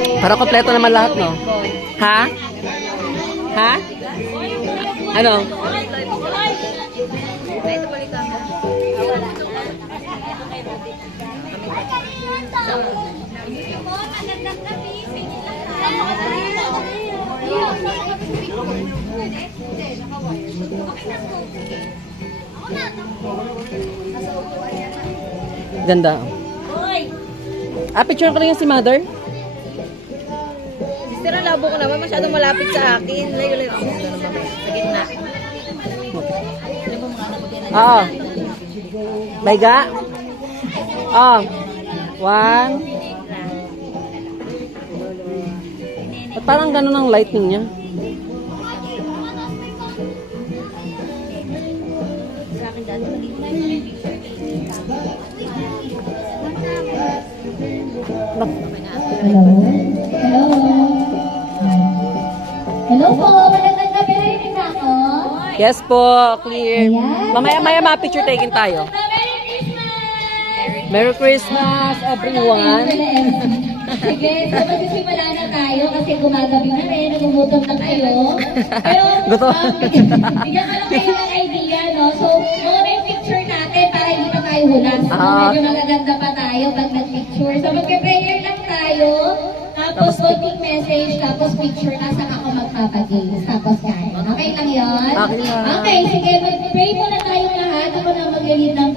Para kompleto naman lahat, no? Ha? Ha? Ano? Ganda. Picture ko lang yung si mother. Sister, ang labo ko naman. Masyadong malapit sa akin. Layo-layo ako. Sa gitna. Oo. Baiga. Oo. One. Ba't parang ganun ang lighting niya? Hello? Hello? Hello po, magandang gabi rin ako. Yes po, clear. Ayan. Mamaya-maya ma-picture taking tayo. Merry Christmas, everyone. Sige, so magsisimula na tayo kasi gumagabi na rin, nagugutom na kayo. Pero, Gutom. bigyan ko lang kayo ng idea, no? So, mga may picture natin para hindi pa tayo hulas. So, Ah. medyo magaganda pa tayo pag nag-picture. So, magpe-prayer lang tayo, tapos voting message, tapos picture na, saka ako magpapagames, tapos kain. Okay lang yun? Okay lang. Okay, sige, mag-pray muna tayong lahat. Ako na mag-lead ng